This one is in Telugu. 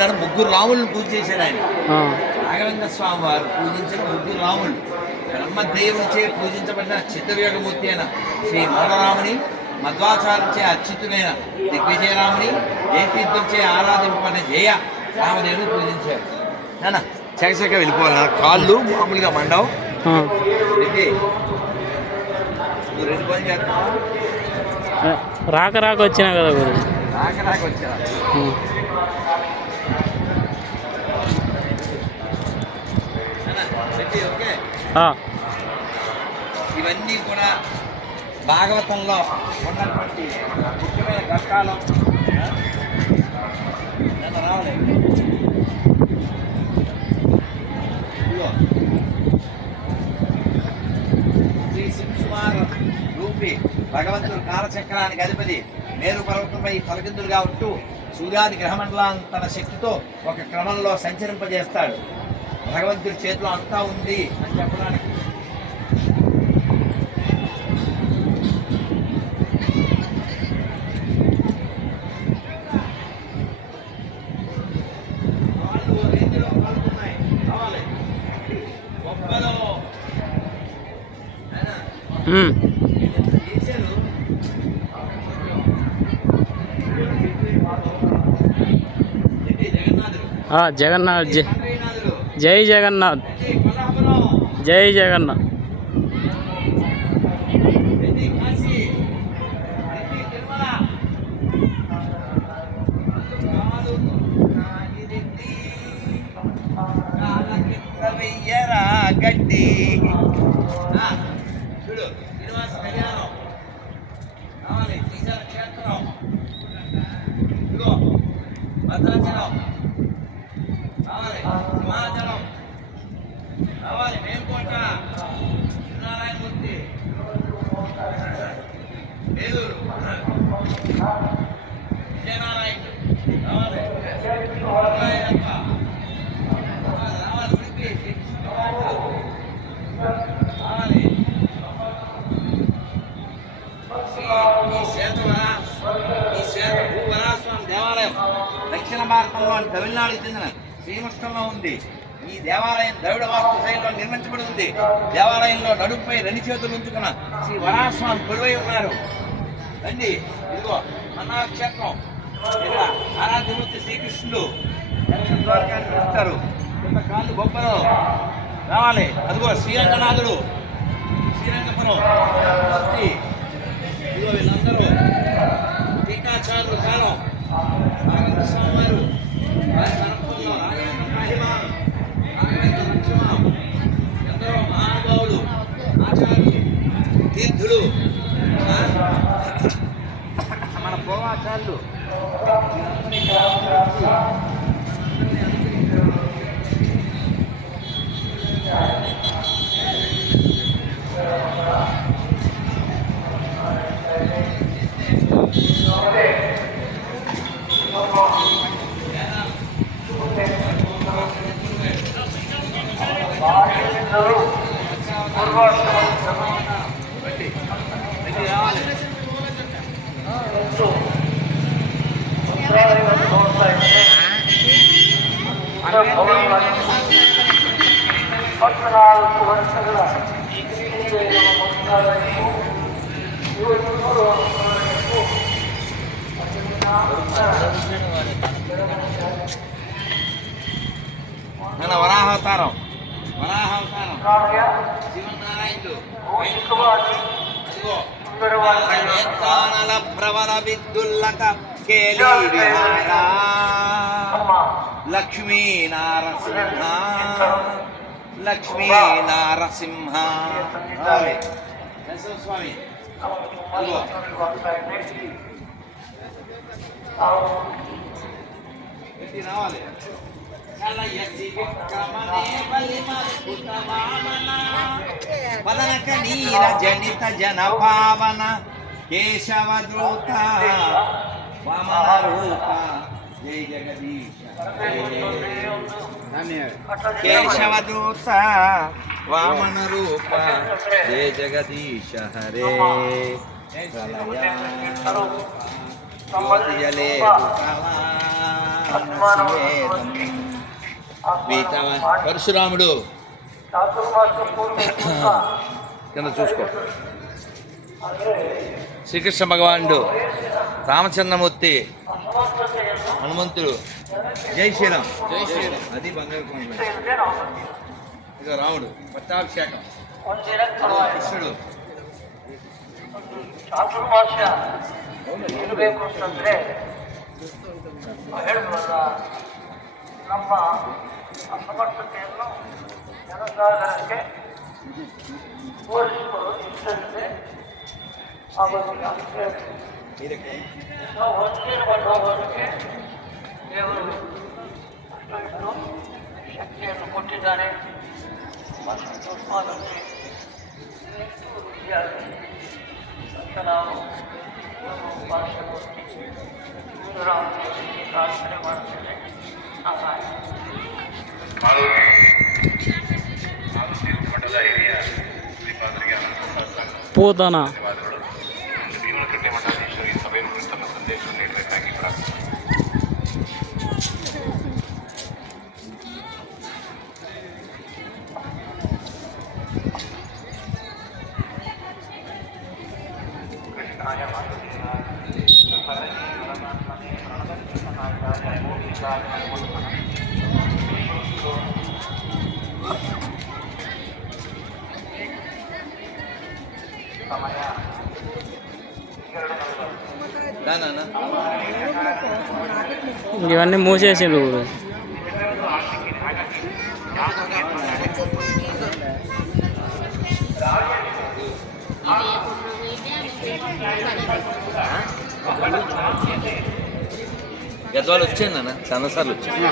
రాముడు ముగ్గురు రాములను పూజ చేశారు ఆయన. రాఘవేంద్ర స్వామి వారు పూజించిన ముగ్గురు రాములు. బ్రహ్మదేవునిచే పూజించబడిన చతుర్యుగమూర్తి అయిన శ్రీ మూలరాముని, మధ్వాచార్యుచే అచ్యుతుడైన దిగ్విజయరాముని, జయతీర్థులచే ఆరాధింపబడిన జయ రామదేవుని పూజించారు. నాన్న చకచక వెళ్ళిపోవాలి. కాళ్ళు మామూలుగా మండవు. నువ్వు 2 పని చేస్తావా? రాక వచ్చినా కదా గురు, రాక వచ్చా. ఓకే, ఇవన్నీ కూడా భాగవతంలో ఉన్నటువంటి ముఖ్యమైన ఘట్టాలు. రావాలి శ్రీ సింసుమార్ రూపి భగవంతుడు కాలచక్రానికి అధిపతి మేరు పర్వతంపై తలకిందులుగా ఉంటూ సూర్యాది గ్రహమండలాన్ని తన శక్తితో ఒక క్రమంలో సంచరింపజేస్తాడు. భగవంతుడి చేతిలో అంతా ఉంది అని చెప్పడానికి జగన్నాథ్ జై జగన్నాథ్, జై జగన్నాథ్. గడ్డి చూడు శ్రీనివాస కళ్యాణం కావాలి. శ్రీశైల క్షేత్రం, ఇదిగో భద్రాచలం కావాలి, హిమాచలం కావాలి, మేల్కోట నారాయణమూర్తి, వేలూరు విజయనారాయణ కావాలి, రావాలి ఉడిపి కావాలి. ఈ భూవరాస్వామి దేవాలయం దక్షిణ భారతంలో తమిళనాడుకి చెందిన శ్రీముష్టంలో ఉంది. ఈ దేవాలయం ద్రవిడ వాస్తు శైలిలో నిర్మించబడి ఉంది. దేవాలయంలో నడుపుపై 2 చేతులు ఉంచుకున్న శ్రీ వరాస్వామి కొలువై ఉన్నారు. రండి, ఇదిగో మన్నాక్షేత్రం. ఇక్కడ ఆరాధ్యమూర్తి శ్రీకృష్ణుడు పిలుస్తారు. కాళ్ళు గొప్పలు రావాలి. అదిగో శ్రీరంగనాథుడు, శ్రీరంగపురం. ఇదిగో వీళ్ళందరూ టీకాచారులు కాలం రాఘవేంద్ర స్వామి వారు వారి తరపుల్లో రాఘవేంద్ర మహిమ, రాఘవేంద్ర లక్ష్మ, ఎందరో మహానుభావులు, ఆచార్యులు, తీర్థులు, మన పూర్వాచార్యులు వరాహవతారం, వరాహవతారం శివనారాయణుడు ప్రవర విద్యుల్లక కేలి విహార లక్ష్మీ నారసింహ, లక్ష్మీ నారసింహ. స్వామి రావాలి. పలనక నీల జనిత జన పావన కేశవదూత వామన రూప జై జగదీశ, కేశవదూత వామన రూప జయ జగదీశ హరే. ప్రళయ పరశురాముడు కింద చూసుకో. శ్రీకృష్ణ భగవానుడు, రామచంద్రమూర్తి, హనుమంతుడు. జై శ్రీరామ్. జై శ్రీరామ్. అది బంగారు కొండ. ఇక రాముడు పట్టాభిషేకం. కృష్ణుడు ಚಾತುರ್ಮಾಸ್ಯ ಇರಬೇಕು ಅಂತಂದರೆ ಹೇಳುವಾಗ ನಮ್ಮ ಅಸಮರ್ಥತೆಯನ್ನು ಜನಸಾಗರಕ್ಕೆ ತೋರಿಸಿಕೊಳ್ಳಲು ಇಷ್ಟವಿದೆ. ಹಾಗೂ ನಾವು ಹೊತ್ತಿನ ಹೋಗೋದಕ್ಕೆ ದೇವರು ಅಷ್ಟು ಶಕ್ತಿಯನ್ನು ಕೊಟ್ಟಿದ್ದಾನೆ. ಮತ್ತು ಅದಕ್ಕೆ ರುಚಿಯಾಗಿ ನಾವು ಭಾಷೆ ಪ್ರಾರ್ಥನೆ ಮಾಡ್ತೇವೆ. ಮಂಡಲ ಹಿರಿಯ ಶ್ರೀಪಾದರಿಗೆ పోతాన ಭೀಮನಕಟ್ಟೆ ಮಂಡಲೇಶ್ವರಿ ಸಭೆಯನ್ನು ತಮ್ಮ ಸಂದೇಶವನ್ನು ನೀಡಬೇಕಾಗಿ ಪ್ರಾರ್ಥನೆ. ಕೃಷ್ಣಾಯ ಸಮಯ ఇవన్నీ మూసేసిండ్రు గురు. గద్వాలు వచ్చాను నాన్న, చాలాసార్లు వచ్చాను.